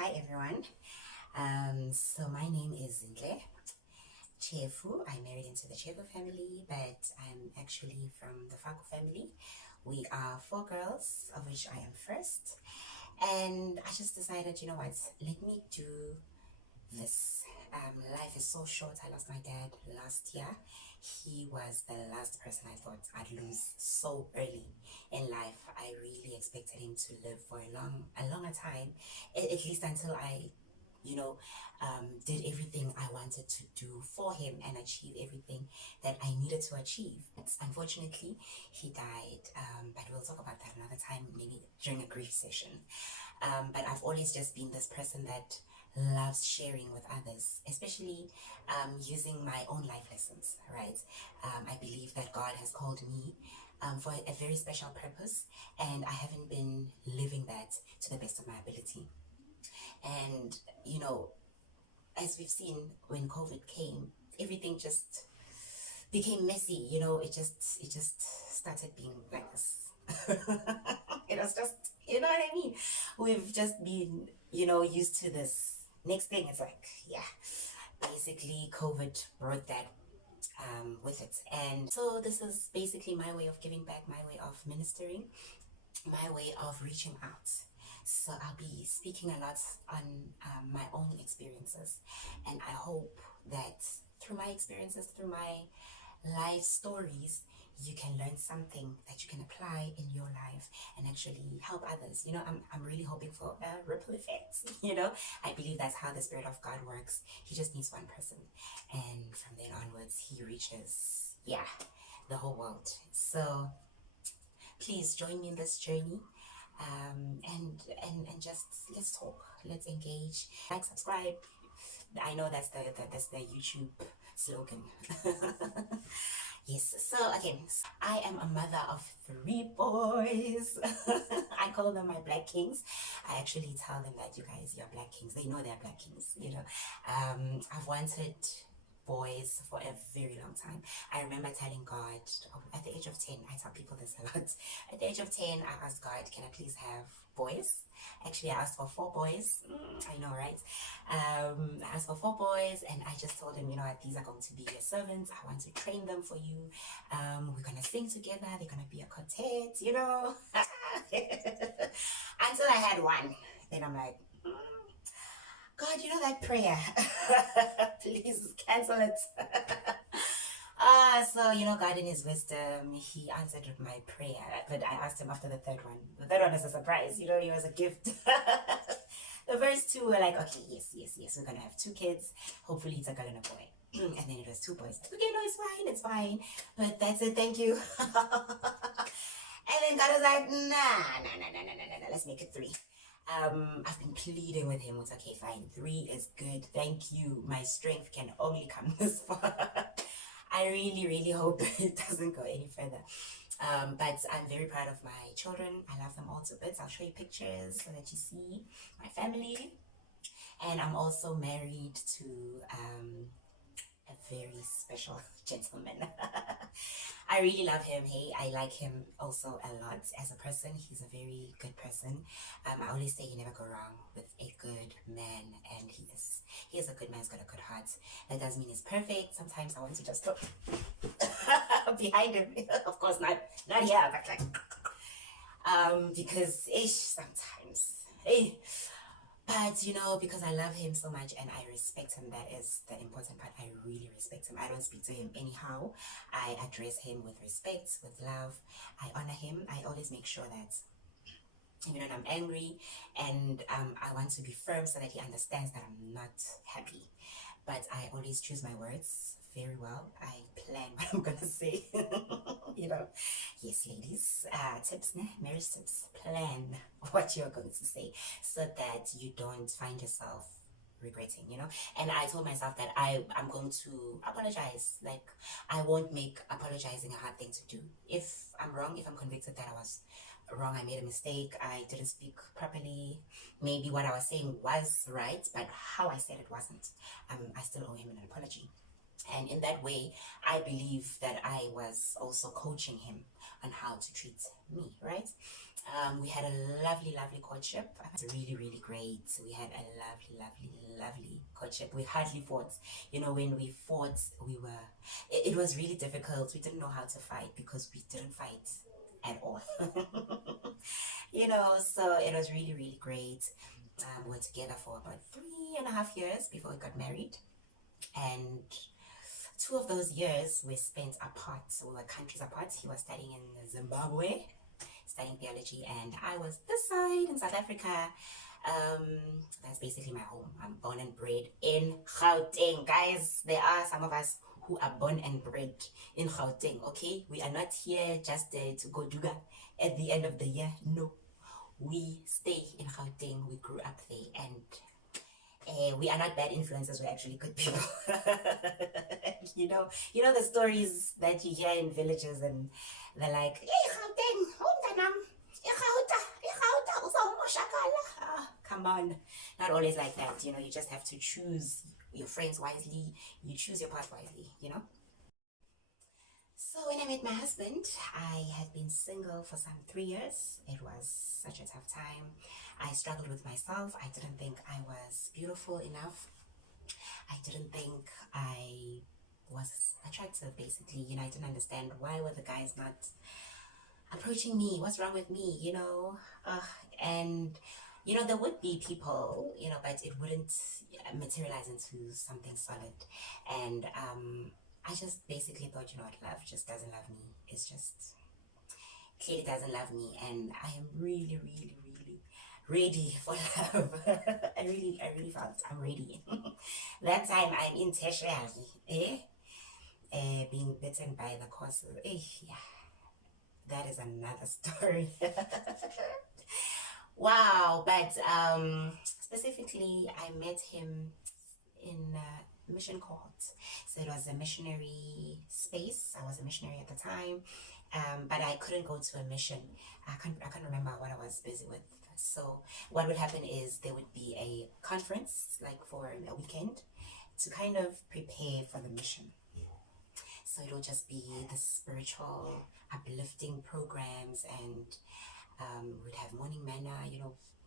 Hi everyone. So my name is Zeeno Chefu. I married into the Chefu family, but I'm actually from the Faku family. We are four girls, of which I am first. And I just decided, you know what, let me do this. Life is so short. I lost my dad last year. He was the last person I thought I'd lose so early in life. I really expected him to live for a longer time, at least until I did everything I wanted to do for him and achieve everything that I needed to achieve. Unfortunately, he died, but we'll talk about that another time, maybe during a grief session. But I've always just been this person that loves sharing with others, especially using my own life lessons, right? I believe that God has called me for a very special purpose, and I haven't been living that to the best of my ability. And, you know, as we've seen when COVID came, everything just became messy. It just started being like this. It was just, you know what I mean? We've just been, used to this. Next thing, it's like, yeah, basically COVID brought that with it. And so this is basically my way of giving back, my way of ministering, my way of reaching out. So I'll be speaking a lot on my own experiences, and I hope that through my experiences, through my life stories, you can learn something that you can apply in your life and actually help others. I'm really hoping for a ripple effect. I believe that's how the Spirit of God works. He just needs one person, and from then onwards, He reaches, the whole world. So please join me in this journey, and just let's talk, let's engage, like, subscribe. I know that's the YouTube slogan. Yes. So again, I am a mother of three boys. I call them my black kings. I actually tell them that, you guys, you're black kings. They know they're black kings. I've wanted boys for a very long time. I remember telling God, at the age of 10, I tell people this a lot. At the age of 10, I asked God, can I please have boys? Actually, I asked for four boys. I know, right? I asked for four boys, and I just told him, these are going to be your servants. I want to train them for you. We're going to sing together. They're going to be a quartet, Until I had one. Then I'm like, God, that prayer. Please cancel it. So, God in His wisdom, He answered my prayer. But I asked Him after the third one. The third one is a surprise, it was a gift. The first two were like, okay, yes, we're going to have two kids. Hopefully it's a girl and a boy. And then it was two boys. Okay, no, it's fine. But that's it, thank you. And then God was like, nah, let's make it three. I've been pleading with Him. It's okay, fine. 3 is good. Thank you. My strength can only come this far. I really, really hope it doesn't go any further. But I'm very proud of my children. I love them all to bits. I'll show you pictures so that you see my family. And I'm also married to a very special gentleman. I really love him. Hey, I like him also a lot as a person. He's a very good person. I always say you never go wrong with a good man, and he is a good man. He's got a good heart. That doesn't mean he's perfect. Sometimes I want to just look behind him. Of course, not here, but like because sometimes but because I love him so much and I respect him, that is the important part. I really respect him. I don't speak to him anyhow. I address him with respect, with love. I honor him. I always make sure that even when I'm angry and I want to be firm so that he understands that I'm not happy. But I always choose my words very well. I plan what I'm gonna say. Yes, ladies, tips, marriage tips. Plan what you're going to say so that you don't find yourself regretting. And I told myself that I'm going to apologize. Like, I won't make apologizing a hard thing to do. If I'm wrong, if I'm convicted that I was wrong, I made a mistake, I didn't speak properly, maybe what I was saying was right, but how I said it wasn't, I still owe him an apology. And in that way, I believe that I was also coaching him on how to treat me, right? We had a lovely, lovely courtship. It was really, really great. We had a lovely, lovely, lovely courtship. We hardly fought. You know, when we fought, it was really difficult. We didn't know how to fight because we didn't fight at all. You know, so it was really, really great. We were together for about 3.5 years before we got married. And 2 of those years we spent apart. So we were countries apart. He was studying in Zimbabwe, studying theology, and I was this side in South Africa. That's basically my home. I'm born and bred in Gauteng. Guys, there are some of us who are born and bred in Gauteng, okay? We are not here just to go duga at the end of the year. No, we stay in Gauteng. We grew up there, and we are not bad influences. We're actually good people. You know the stories that you hear in villages, and they're like, "Hey, Gauteng, umntanam, irhauta, uzawumoshakala." Come on, not always like that. You know, you just have to choose your friends wisely. You choose your path wisely. You know. So when I met my husband, I had been single for some 3 years. It was such a tough time. I struggled with myself. I didn't think I was beautiful enough. I didn't think I was attractive, basically. You know, I didn't understand why were the guys not approaching me? What's wrong with me? And there would be people, but it wouldn't materialize into something solid. And I just basically thought, what, love just doesn't love me. It's just clearly doesn't love me, and I am really, really, really ready for love. I really felt I'm ready. That time I'm in tertiary, being bitten by the courses. Yeah, that is another story. Wow, but specifically, I met him in mission court. So it was a missionary space. I was a missionary at the time, but I couldn't go to a mission. I can't remember what I was busy with. So what would happen is there would be a conference, like for a weekend, to kind of prepare for the mission. So it will just be the spiritual uplifting programs, and we'd have morning manna,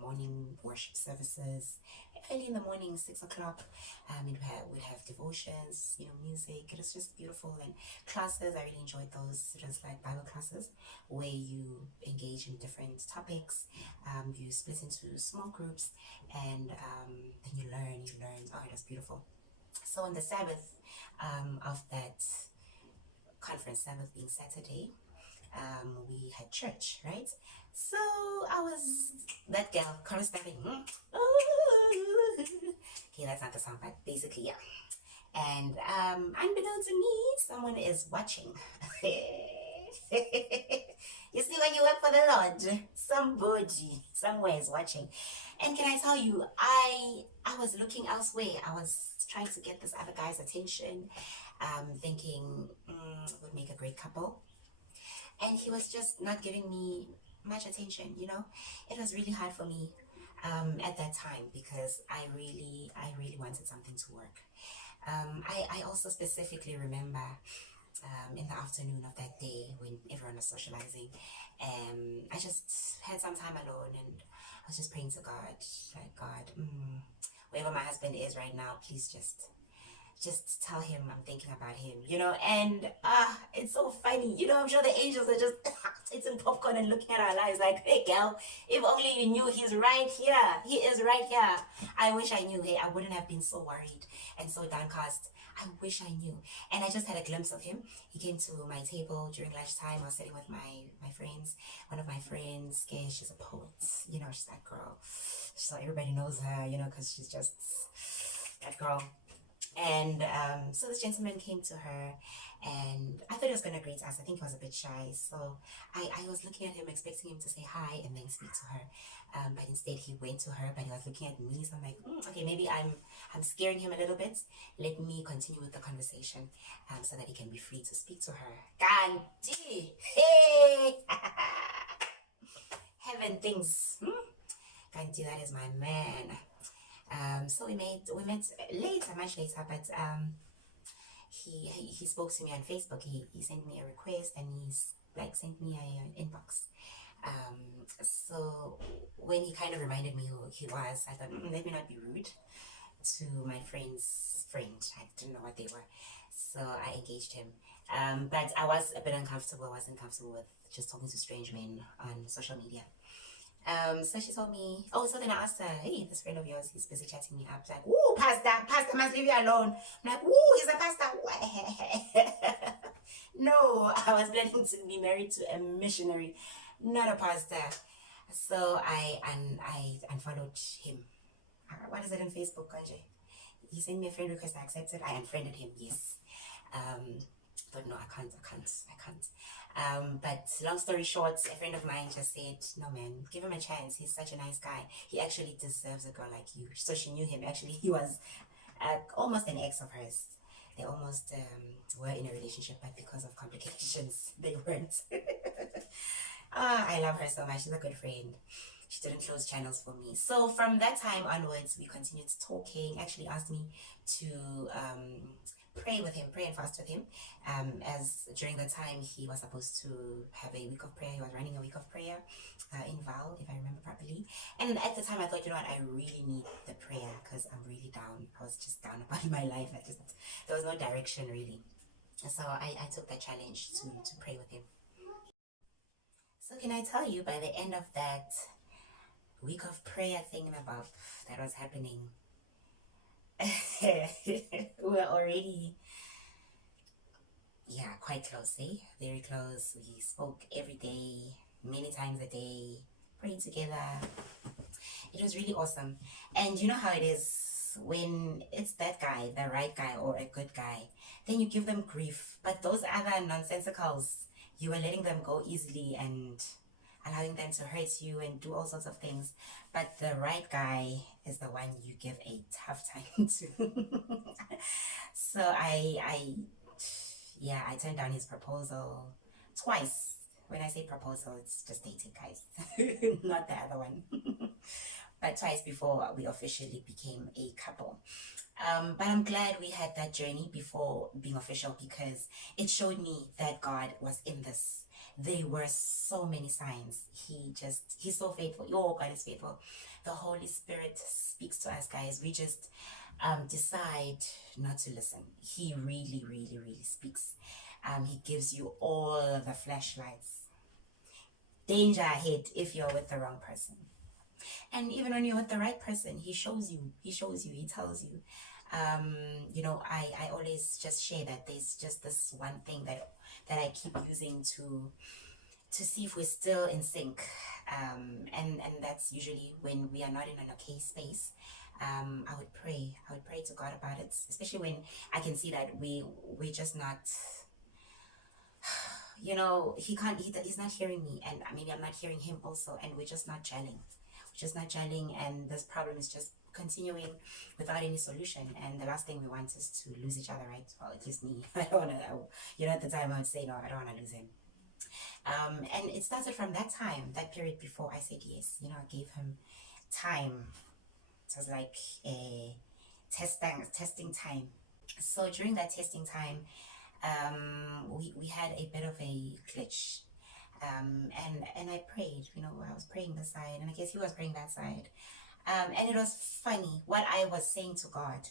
morning worship services early in the morning, 6 o'clock. We'd have devotions, music. It was just beautiful. And classes, I really enjoyed those. It was like Bible classes where you engage in different topics. You split into small groups, and then you learn. Oh, it was beautiful. So on the Sabbath of that conference, Sabbath being Saturday, we had church, right? So I was that girl, chorus stepping. Okay, that's not the song, but basically, yeah. And unbeknownst to me, someone is watching. You see, when you work for the Lord, somebody somewhere is watching. And can I tell you, I was looking elsewhere. I was trying to get this other guy's attention, thinking would make a great couple. And he was just not giving me much attention. It was really hard for me at that time, because I really wanted something to work. I also specifically remember in the afternoon of that day when everyone was socializing, I just had some time alone, and I was just praying to God, like, God, wherever my husband is right now, please just tell him I'm thinking about him, and it's so funny, I'm sure the angels are just eating popcorn and looking at our lives like, hey girl, if only you knew he's right here. He is right here. I wish I knew. Hey, I wouldn't have been so worried and so downcast. I wish I knew. And I just had a glimpse of him. He came to my table during lunchtime. I was sitting with my friends. One of my friends, she's a poet, she's that girl. So everybody knows her, because she's just that girl. And so this gentleman came to her, and I thought he was going to greet us. I think he was a bit shy. So I was looking at him, expecting him to say hi and then speak to her. But instead he went to her, but he was looking at me. So I'm like, okay, maybe I'm scaring him a little bit. Let me continue with the conversation so that he can be free to speak to her. Kanti! Hey! Heaven things. Kanti, that is my man. So we met later, much later, but he spoke to me on Facebook. He sent me a request, and he's like sent me an inbox. So when he kind of reminded me who he was, I thought, let me not be rude to my friend's friend. I didn't know what they were. So I engaged him. But I was a bit uncomfortable. I wasn't comfortable with just talking to strange men on social media. So she told me, oh, so then I asked her, hey, this friend of yours, he's busy chatting me up. Like, ooh, pastor must leave you alone. I'm like, ooh, he's a pastor. No, I was planning to be married to a missionary, not a pastor. So I unfollowed him. What is it on Facebook, Kanje? He sent me a friend request, I accepted. I unfriended him, yes. But no, I can't. But long story short, a friend of mine just said, no man, give him a chance. He's such a nice guy. He actually deserves a girl like you. So she knew him. Actually, he was almost an ex of hers. They almost were in a relationship, but because of complications, they weren't. I love her so much. She's a good friend. She didn't close channels for me. So from that time onwards, we continued talking. Actually asked me to pray with him, pray and fast with him. As during the time he was supposed to have a week of prayer, he was running a week of prayer in Val, if I remember properly. And at the time I thought, you know what, I really need the prayer because I'm really down. I was just down about my life. There was no direction really. So I took that challenge to pray with him. So can I tell you, by the end of that week of prayer thinking about that was happening, we're already, yeah, quite close, eh? Very close. We spoke every day, many times a day, prayed together. It was really awesome. And you know how it is when it's that guy, the right guy or a good guy, then you give them grief. But those other nonsensicals, you are letting them go easily and allowing them to hurt you and do all sorts of things. But the right guy is the one you give a tough time to. So I turned down his proposal twice. When I say proposal, it's just dating, guys, not the other one. But twice before we officially became a couple. But I'm glad we had that journey before being official because it showed me that God was in this. There were so many signs. He's so faithful. Your God is faithful. The Holy Spirit speaks to us, guys. We just decide not to listen. He really, really, really speaks. He gives you all the flashlights. Danger ahead if you're with the wrong person. And even when you're with the right person, he shows you, he tells you. I always just share that there's just this one thing that I keep using to see if we're still in sync. And that's usually when we are not in an okay space. I would pray to God about it, especially when I can see that we're just not, he's not hearing me, and maybe I'm not hearing him also, and we're just not gelling. And this problem is just continuing without any solution. And the last thing we want is to lose each other, right? Well, at least me. I don't want to, at the time I would say, no, I don't want to lose him. And it started from that time, that period before I said yes. I gave him time. It was like a testing time. So during that testing time, we had a bit of a glitch. And I prayed, I was praying this side, and I guess he was praying that side. And it was funny what I was saying to God.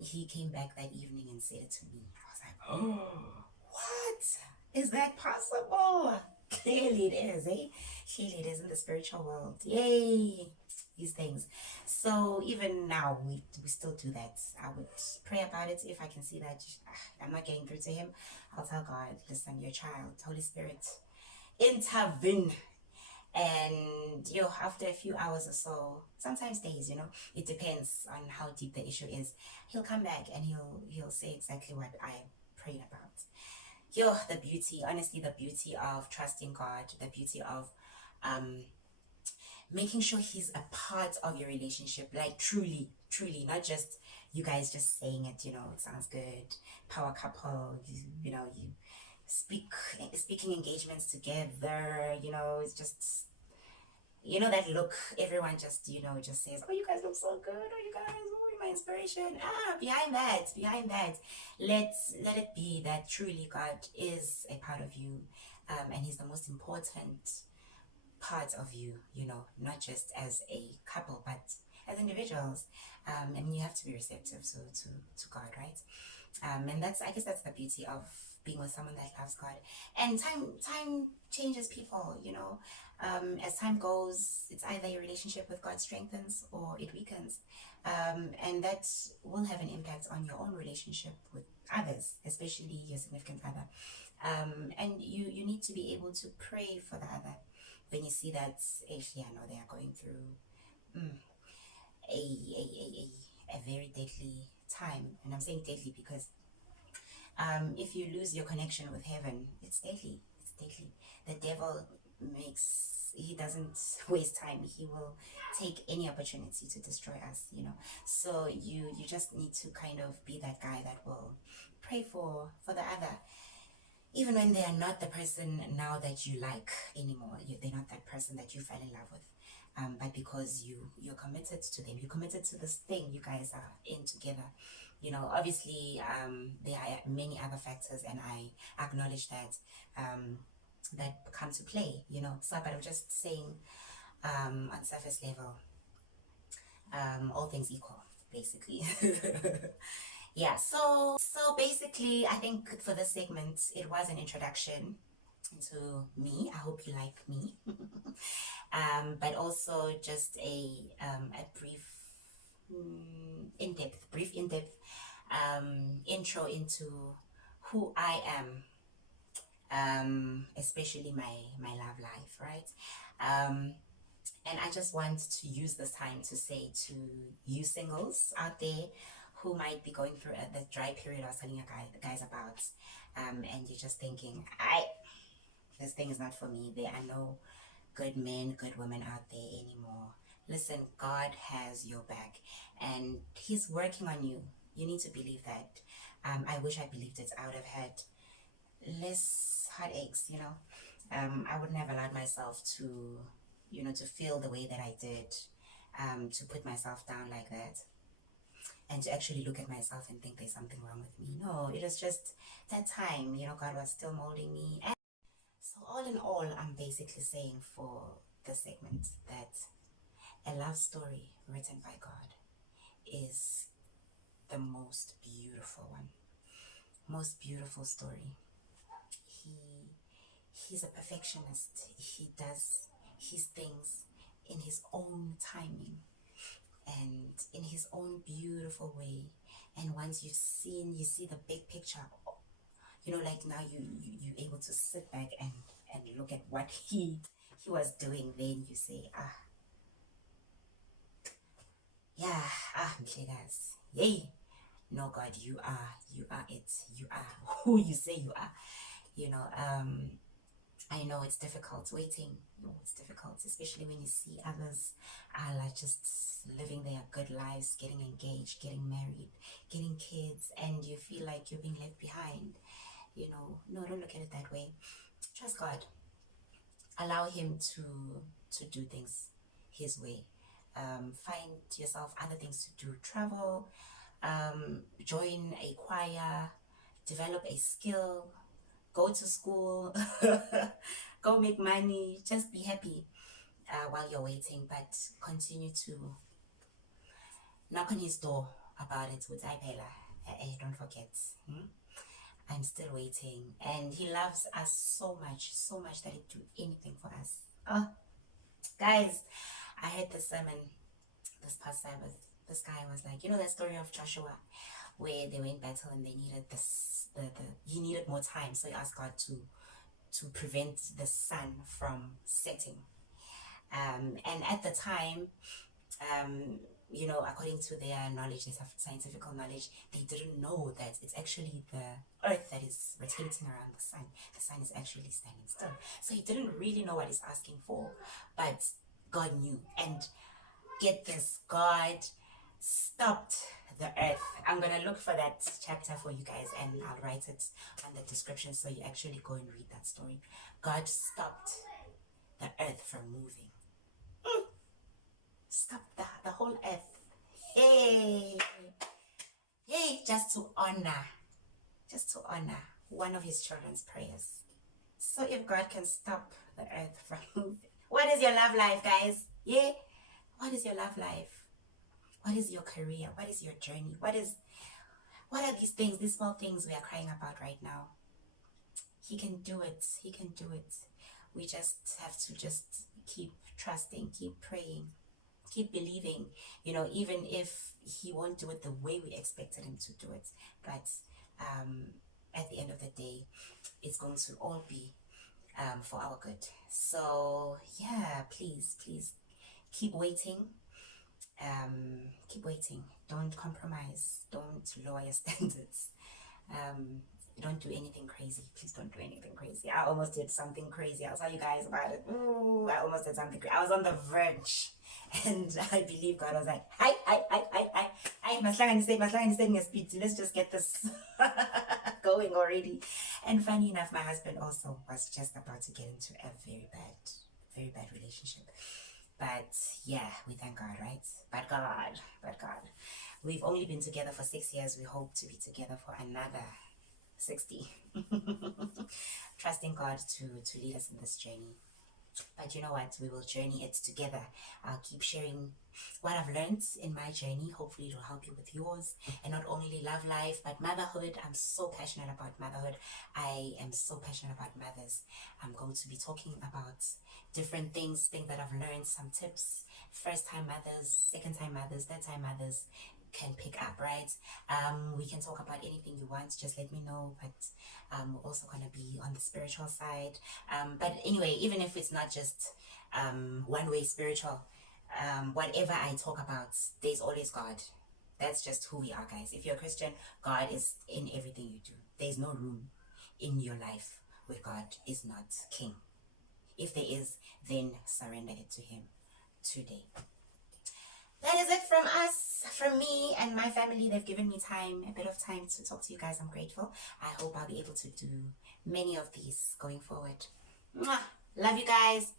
He came back that evening and said it to me. I was like, oh, what? Is that possible? Clearly it is, eh? Clearly it is in the spiritual world. Yay! These things. So even now, we still do that. I would pray about it. If I can see that I'm not getting through to him, I'll tell God, listen, your child, Holy Spirit, intervene. And after a few hours or so, sometimes days, it depends on how deep the issue is, he'll come back and he'll say exactly what I prayed about. The beauty, honestly, the beauty of trusting God, the beauty of making sure he's a part of your relationship, like truly, not just you guys just saying it, it sounds good, power couple, you speaking engagements together, it's just You know that look, everyone just, just says, oh, you guys look so good, oh, you guys, oh, you're my inspiration. Behind that, let it be that truly God is a part of you, and He's the most important part of you, not just as a couple, but as individuals. And you have to be receptive to God, right? And I guess that's the beauty of being with someone that loves God. And time changes people, as time goes, it's either your relationship with God strengthens or it weakens. And that will have an impact on your own relationship with others, especially your significant other. And you need to be able to pray for the other when you see that, actually, I know they are going through a, a, a very deadly time. And I'm saying deadly because if you lose your connection with heaven, it's deadly. It's deadly. The devil he doesn't waste time. He will take any opportunity to destroy us, So you just need to kind of be that guy that will pray for the other, even when they are not the person now that you like anymore. They're not that person that you fell in love with. But because you're committed to them, you're committed to this thing you guys are in together. Obviously, there are many other factors, and I acknowledge that that come to play. So, but I'm just saying, on surface level, all things equal, basically. Yeah. So basically, I think for this segment, it was an introduction into me. I hope you like me. But also just a brief, in-depth intro into who I am, especially my love life, right? And I just want to use this time to say to you singles out there who might be going through the dry period I was telling you guys about, and you're just thinking, this thing is not for me. There are no good men, good women out there anymore. Listen, God has your back, and He's working on you. You need to believe that. I wish I believed it. I would have had less heartaches, I wouldn't have allowed myself to, to feel the way that I did, to put myself down like that, and to actually look at myself and think there's something wrong with me. No, it was just that time, God was still molding me. And so all in all, I'm basically saying for the segment that a love story written by God is the most beautiful one, most beautiful story. He's a perfectionist. He does his things in his own timing and in his own beautiful way. And once you see the big picture, like now you're able to sit back and look at what he was doing. Then you say, yeah, Mhlegazi, yay, no, God, you are it. You are who you say you are. I know it's difficult waiting. It's difficult, especially when you see others are like just living their good lives, getting engaged, getting married, getting kids, and you feel like you're being left behind. No, don't look at it that way. Trust God. Allow Him to do things His way. Find yourself other things to do. Travel, join a choir, develop a skill, go to school, go make money, just be happy while you're waiting, but continue to knock on His door about it with Ipela. Don't forget. I'm still waiting, and He loves us so much that He'd do anything for us. Oh, guys, I heard the sermon this past Sabbath. This guy was like, that story of Joshua, where they were in battle and they needed he needed more time, so he asked God to prevent the sun from setting. And at the time, according to their knowledge, their scientific knowledge, they didn't know that it's actually the earth that is rotating around the sun. The sun is actually standing still. So he didn't really know what he's asking for, but God knew. And get this, God stopped the earth. I'm gonna look for that chapter for you guys, and I'll write it on the description so you actually go and read that story. God stopped the earth from moving. stop the whole earth. Hey, hey, just to honor one of his children's prayers. So if God can stop the earth from what is your love life, guys? Yeah, what is your love life? What is your career? What is your journey? What are these things, these small things we are crying about right now? He can do it. He can do it. We just have to just keep trusting, keep praying, keep believing, even if he won't do it the way we expected him to do it. But at the end of the day, it's going to all be for our good. So yeah, please keep waiting. Keep waiting. Don't compromise. Don't lower your standards. Don't do anything crazy. Please don't do anything crazy. I almost did something crazy. I'll tell you guys about it. Ooh, I almost did something crazy. I was on the verge. And I believe God was like, hi, speed. Let's just get this going already. And funny enough, my husband also was just about to get into a very bad relationship. But yeah, we thank God, right? But God. We've only been together for 6 years. We hope to be together for another 60. Trusting God to lead us in this journey. But you know what? We will journey it together. I'll keep sharing what I've learned in my journey. Hopefully it will help you with yours. And not only love life, but motherhood. I'm so passionate about motherhood. I am so passionate about mothers. I'm going to be talking about different things that I've learned, some tips. First time mothers, second time mothers, third time mothers can pick up, right? We can talk about anything you want, just let me know. But we're also going to be on the spiritual side. But anyway, even if it's not just one way spiritual, whatever I talk about, there's always God. That's just who we are, guys. If you're a Christian, God is in everything you do. There's no room in your life where God is not king. If there is, then surrender it to him today. That is it from us, from me and my family. They've given me a bit of time to talk to you guys. I'm grateful. I hope I'll be able to do many of these going forward. Mwah! Love you guys.